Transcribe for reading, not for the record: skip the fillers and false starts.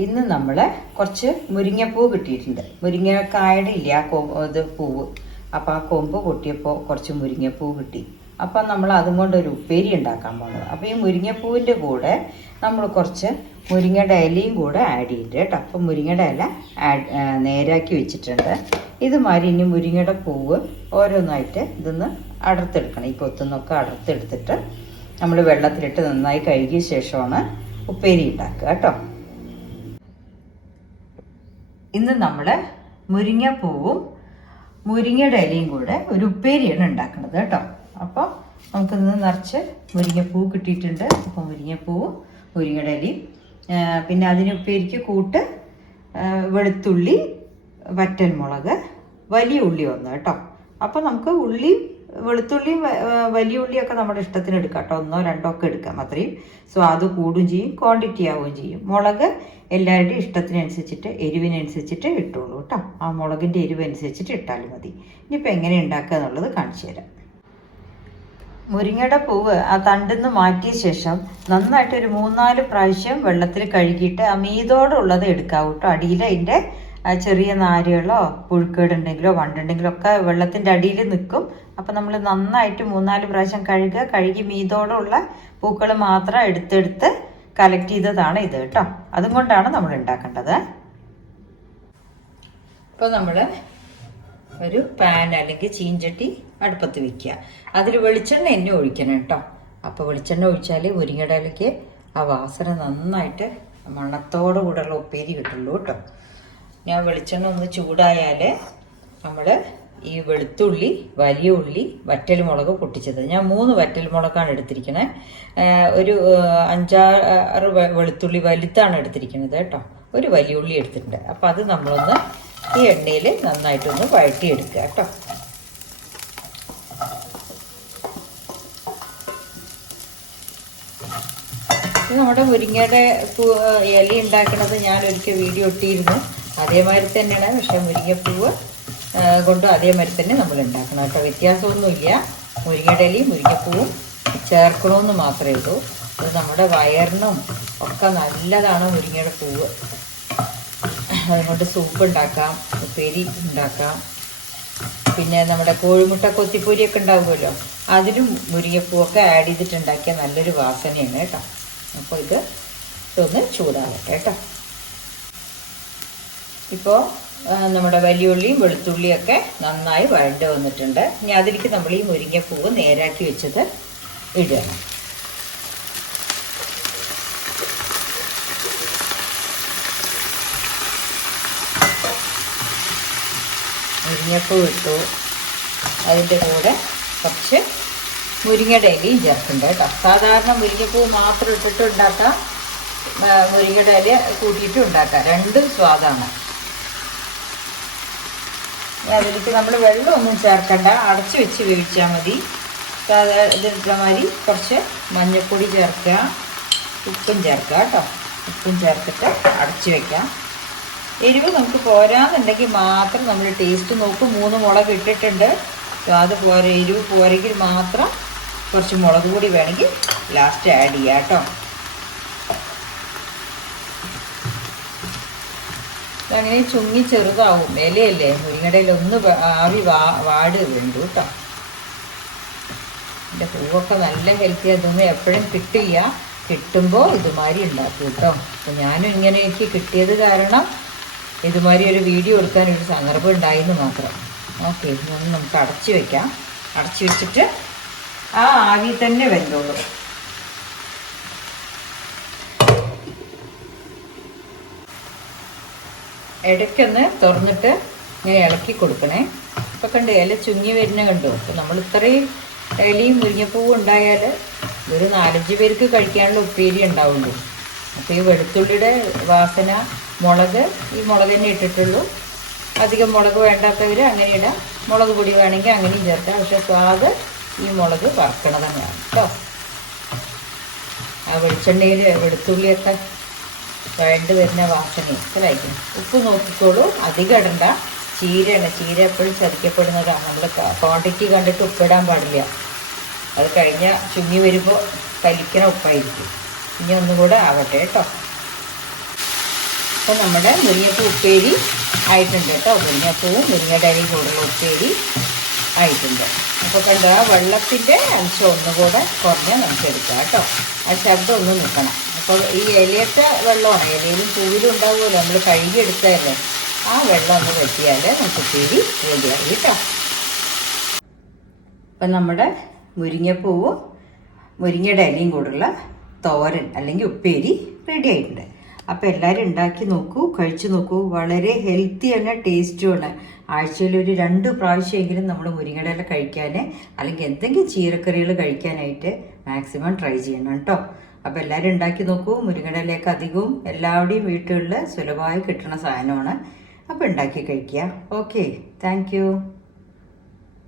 ഇന്ന് നമ്മൾ കുറച്ച് മുരിങ്ങപ്പൂ കിട്ടിയിട്ടുണ്ട്. മുരിങ്ങക്കായുടെ ഇല്ല ഇത് പൂവ്. അപ്പോൾ ആ കൊമ്പ് പൊട്ടിയപ്പോൾ കുറച്ച് മുരിങ്ങപ്പൂ കിട്ടി. അപ്പം നമ്മൾ അതും കൊണ്ടൊരു ഉപ്പേരി ഉണ്ടാക്കാൻ പോകുന്നത്. അപ്പോൾ ഈ മുരിങ്ങപ്പൂവിൻ്റെ കൂടെ നമ്മൾ കുറച്ച് മുരിങ്ങയുടെ ഇലയും കൂടെ ആഡ് ചെയ്തിട്ട് കേട്ടോ. അപ്പം മുരിങ്ങയുടെ ഇല നേരാക്കി വെച്ചിട്ടുണ്ട്. ഇതുമാതിരി ഇനി മുരിങ്ങയുടെ പൂവ് ഓരോന്നായിട്ട് ഇതൊന്ന് അടർത്തെടുക്കണം. ഈ കൊത്തുന്നൊക്കെ അടർത്തെടുത്തിട്ട് നമ്മൾ വെള്ളത്തിലിട്ട് നന്നായി കഴുകിയ ശേഷമാണ് ഉപ്പേരി ഉണ്ടാക്കുക കേട്ടോ. ഇന്ന് നമ്മൾ മുരിങ്ങപ്പൂവും മുരിങ്ങയുടെ ഇലയും കൂടെ ഒരു ഉപ്പേരിയാണ് ഉണ്ടാക്കുന്നത് കേട്ടോ. അപ്പോൾ നമുക്കിന്ന് നിറച്ച് മുരിങ്ങപ്പൂ കിട്ടിയിട്ടുണ്ട്. അപ്പോൾ മുരിങ്ങപ്പൂവും മുരിങ്ങയുടെ ഇലയും പിന്നെ അതിന് ഉപ്പേരിക്ക് കൂട്ട് വെളുത്തുള്ളി, വറ്റൽമുളക്, വലിയ ഉള്ളി ഒന്ന് കേട്ടോ. അപ്പോൾ നമുക്ക് വെളുത്തുള്ളിയും വലിയ ഉള്ളിയൊക്കെ നമ്മുടെ ഇഷ്ടത്തിന് എടുക്കാം കേട്ടോ. 1 2 ഒക്കെ എടുക്കാം. അത്രയും സ്വാദ് കൂടുകയും ചെയ്യും, ക്വാണ്ടിറ്റി ആവുകയും ചെയ്യും. മുളക് എല്ലാവരുടെയും ഇഷ്ടത്തിനനുസരിച്ചിട്ട് എരിവിനനുസരിച്ചിട്ട് ഇട്ടുള്ളൂ കേട്ടോ. ആ മുളകിൻ്റെ എരിവ് അനുസരിച്ചിട്ട് ഇട്ടാലും മതി. ഇനിയിപ്പോൾ എങ്ങനെ ഉണ്ടാക്കുക എന്നുള്ളത് കാണിച്ചു തരാം. മുരിങ്ങയുടെ പൂവ് ആ തണ്ടിന്ന് മാറ്റിയ ശേഷം നന്നായിട്ട് ഒരു 3-4 പ്രാവശ്യം വെള്ളത്തിൽ കഴുകിയിട്ട് ആ മീതോടുള്ളത് എടുക്കാവൂ കേട്ടോ. അടിയിൽ അതിൻ്റെ ചെറിയ നാരുകളോ പുഴുക്കേടുണ്ടെങ്കിലോ വണ്ടുണ്ടെങ്കിലോ ഒക്കെ വെള്ളത്തിൻ്റെ അടിയിൽ നിൽക്കും. അപ്പം നമ്മൾ നന്നായിട്ട് 3-4 പ്രാവശ്യം കഴുകി മീതോടുള്ള പൂക്കൾ മാത്രം എടുത്തെടുത്ത് കളക്ട് ചെയ്തതാണ് ഇത് കേട്ടോ. അതും കൊണ്ടാണ് നമ്മൾ ഉണ്ടാക്കേണ്ടത്. ഇപ്പോൾ നമ്മൾ ഒരു പാൻ അല്ലെങ്കിൽ ചീഞ്ചട്ടി അടുപ്പത്ത് വയ്ക്കുക. അതിൽ വെളിച്ചെണ്ണ എന്നെ ഒഴിക്കണം കേട്ടോ. അപ്പോൾ വെളിച്ചെണ്ണ ഒഴിച്ചാൽ മുരിങ്ങയുടെ ഇലയ്ക്ക് ആ വാസന നന്നായിട്ട് മണത്തോടു കൂടെയുള്ള ഉപ്പേരി കിട്ടുള്ളൂ കേട്ടോ. ഞാൻ വെളിച്ചെണ്ണ ഒന്ന് ചൂടായാൽ നമ്മൾ ഈ വെളുത്തുള്ളി, വലിയ ഉള്ളി, വറ്റൽമുളക് പൊട്ടിച്ചത്, ഞാൻ 3 വറ്റൽമുളകാണ് എടുത്തിരിക്കണേ. ഒരു 5-6 വെളുത്തുള്ളി വലുതാണ് എടുത്തിരിക്കുന്നത് കേട്ടോ. ഒരു വലിയ ഉള്ളി എടുത്തിട്ടുണ്ട്. അപ്പോൾ അത് നമ്മളൊന്ന് ഈ എണ്ണയിൽ നന്നായിട്ടൊന്ന് വഴറ്റിയെടുക്കുക കേട്ടോ. ഇത് നമ്മുടെ മുരിങ്ങയുടെ ഇല ഉണ്ടാക്കുന്നത് ഞാൻ ഒരിക്കൽ വീഡിയോ ഇട്ടിരുന്നു. അതേമാതിരി തന്നെയാണ്. പക്ഷേ മുരിങ്ങപ്പൂവ് കൊണ്ടും അതേമാതിരി തന്നെ നമ്മൾ ഉണ്ടാക്കണം കേട്ടോ. വ്യത്യാസമൊന്നുമില്ല. മുരിങ്ങയുടെ ഇലയും മുരിങ്ങപ്പൂവും ചേർക്കണമെന്ന് മാത്രമേ ഉള്ളൂ. അത് നമ്മുടെ വയറിനും ഒക്കെ നല്ലതാണ് മുരിങ്ങയുടെ പൂവ്. അതുകൊണ്ട് സൂപ്പ് ഉണ്ടാക്കാം, ഉപ്പേരി ഉണ്ടാക്കാം. പിന്നെ നമ്മുടെ കോഴിമുട്ട കൊത്തിപ്പൊരിയൊക്കെ ഉണ്ടാവുമല്ലോ, അതിലും മുരിങ്ങപ്പൂവൊക്കെ ആഡ് ചെയ്തിട്ടുണ്ടാക്കിയ നല്ലൊരു വാസനയാണ് കേട്ടോ. അപ്പോൾ ഇതൊന്ന് ചൂടാകട്ടെ കേട്ടോ. ഇപ്പോൾ നമ്മുടെ വലിയുള്ളിയും വെളുത്തുള്ളിയൊക്കെ നന്നായി വഴണ്ട് വന്നിട്ടുണ്ട്. ഇനി അതിലേക്ക് നമ്മൾ ഈ മുരിങ്ങപ്പൂവ് നേരാക്കി വെച്ചത് ഇടണം. മുരിങ്ങപ്പൂ ഇട്ടു. അതിൻ്റെ കൂടെ കുറച്ച് മുരിങ്ങയുടെ ഇലയും ചേർക്കുന്നുണ്ട് കേട്ടോ. സാധാരണ മുരിങ്ങപ്പൂ മാത്രം ഇട്ടിട്ട് ഉണ്ടാക്കാം, മുരിങ്ങയുടെ ഇല കൂട്ടിയിട്ട് ഉണ്ടാക്കാം. രണ്ടും സ്വാദാണ്. അതിലേക്ക് നമ്മൾ വെള്ളമൊന്നും ചേർക്കണ്ട, അടച്ചു വെച്ച് വേവിച്ചാൽ മതി. ഇതിട്ടമാതിരി കുറച്ച് മഞ്ഞൾപ്പൊടി ചേർക്കുക, ഉപ്പും ചേർക്കുക കേട്ടോ. ഉപ്പും ചേർത്തിട്ട് അടച്ചു വയ്ക്കാം. എരിവ് നമുക്ക് പോരാന്നുണ്ടെങ്കിൽ മാത്രം നമ്മൾ ടേസ്റ്റ് നോക്കും. 3 മുളക് ഇട്ടിട്ടുണ്ട്. അത് എരിവ് പോരെങ്കിൽ മാത്രം കുറച്ച് മുളക് പൊടി വേണമെങ്കിൽ ലാസ്റ്റ് ആഡ് ചെയ്യാം കേട്ടോ. അങ്ങനെ ചുങ്ങി ചെറുതാവും. ഇലയല്ലേ, മുരിങ്ങയുടെ ഇല ഒന്ന് ആവി വാട് വേണ്ടു കേട്ടോ. എൻ്റെ പൂവൊക്കെ നല്ല ഹെൽത്തി. അതൊന്നും എപ്പോഴും കിട്ടില്ല. കിട്ടുമ്പോൾ ഇതുമാതിരി ഉണ്ടാക്കും കേട്ടോ. അപ്പം ഞാനും ഇങ്ങനെ എനിക്ക് കിട്ടിയത് കാരണം ഇതുമാതിരി ഒരു വീഡിയോ എടുക്കാനൊരു സന്ദർഭം ഉണ്ടായിരുന്നു മാത്രം. ഓക്കെ, ഇതൊന്ന് നമുക്ക് അടച്ചു വയ്ക്കാം. അടച്ചു വെച്ചിട്ട് ആ ആവി തന്നെ വെന്തോളൂ. ഇടയ്ക്കൊന്ന് തുറന്നിട്ട് ഇങ്ങനെ ഇളക്കി കൊടുക്കണേ. ഇപ്പം കണ്ട് ഇല ചുങ്ങി വരുന്ന കണ്ടു. അപ്പോൾ നമ്മൾ ഇത്രയും ഇലയും മുരിങ്ങപ്പൂവും ഉണ്ടായാൽ ഒരു 4-5 പേർക്ക് കഴിക്കാനുള്ള ഉപ്പേരി ഉണ്ടാവുള്ളൂ. അപ്പോൾ ഈ വെളുത്തുള്ളിയുടെ വാസന, മുളക്, ഈ മുളക് തന്നെ ഇട്ടിട്ടുള്ളൂ. അധികം മുളക് വേണ്ടാത്തവർ അങ്ങനെ ഇടാം. മുളക് പൊടി വേണമെങ്കിൽ അങ്ങനെയും ചേർക്കാം. പക്ഷെ സ്വാദ് ഈ മുളക് വറക്കണത് തന്നെയാണ് കേട്ടോ. ആ വെളിച്ചെണ്ണയിൽ വെളുത്തുള്ളിയൊക്കെ വഴണ്ട് വരുന്ന വാസന മനസ്സിലായിരിക്കും. ഉപ്പ് നോക്കിക്കോളൂ, അധികം ഇടണ്ട. ചീരയാണ്, ചീര എപ്പോഴും ചതിക്കപ്പെടുന്നതാണ്. നമ്മൾ ക്വാണ്ടിറ്റി കണ്ടിട്ട് ഉപ്പിടാൻ പാടില്ല. അത് കഴിഞ്ഞ ചുങ്ങി വരുമ്പോൾ കലിക്കണ ഉപ്പായിരിക്കും. ഇനി ഒന്നുകൂടെ ആവട്ടെ കേട്ടോ. അപ്പോൾ നമ്മുടെ മുരിങ്ങപ്പൂ ഉപ്പേരി ആയിട്ടുണ്ട് കേട്ടോ. മുരിങ്ങപ്പൂവും മുരിങ്ങയുടെ ഇലയും കൂടെയുള്ള ഉപ്പേരി ആയിട്ടുണ്ട്. അപ്പോൾ കണ്ടോ, ആ വെള്ളത്തിൻ്റെ അംശം ഒന്നുകൂടെ കുറഞ്ഞ് നമുക്ക് എടുക്കാം കേട്ടോ. ആ ശബ്ദം ഒന്ന് നിൽക്കണം. അപ്പോൾ ഈ ഇലയത്തെ വെള്ളമാണ്, ഇലയിലും പൂവിലും ഉണ്ടാവുമല്ലോ, നമ്മൾ കഴുകിയെടുത്തതല്ലേ, ആ വെള്ളം ഒന്ന് വറ്റിയാൽ നമുക്ക് ഉപ്പേരി റെഡിയായി കേട്ടോ. അപ്പം നമ്മുടെ മുരിങ്ങപ്പൂവും മുരിങ്ങയുടെ ഇലയും കൂടുള്ള തോരൻ അല്ലെങ്കിൽ ഉപ്പേരി റെഡി ആയിട്ടുണ്ട്. അപ്പോൾ എല്ലാവരും ഉണ്ടാക്കി നോക്കൂ, കഴിച്ചു നോക്കൂ. വളരെ ഹെൽത്തിയാണ്, ടേസ്റ്റുമാണ്. ആഴ്ചയിൽ ഒരു 2 പ്രാവശ്യമെങ്കിലും നമ്മൾ മുരിങ്ങയുടെ ഇല കഴിക്കാൻ അല്ലെങ്കിൽ എന്തെങ്കിലും ചീരക്കറികൾ കഴിക്കാനായിട്ട് മാക്സിമം ട്രൈ ചെയ്യണം കേട്ടോ. അപ്പോൾ എല്ലാവരും ഉണ്ടാക്കി നോക്കൂ. മുരിങ്ങയുടെ ഇലയൊക്കെ അധികവും എല്ലാവരുടെയും വീട്ടുകളിൽ സുലഭമായി കിട്ടുന്ന സാധനമാണ്. അപ്പോൾ ഉണ്ടാക്കി കഴിക്കുക. Okay, thank you.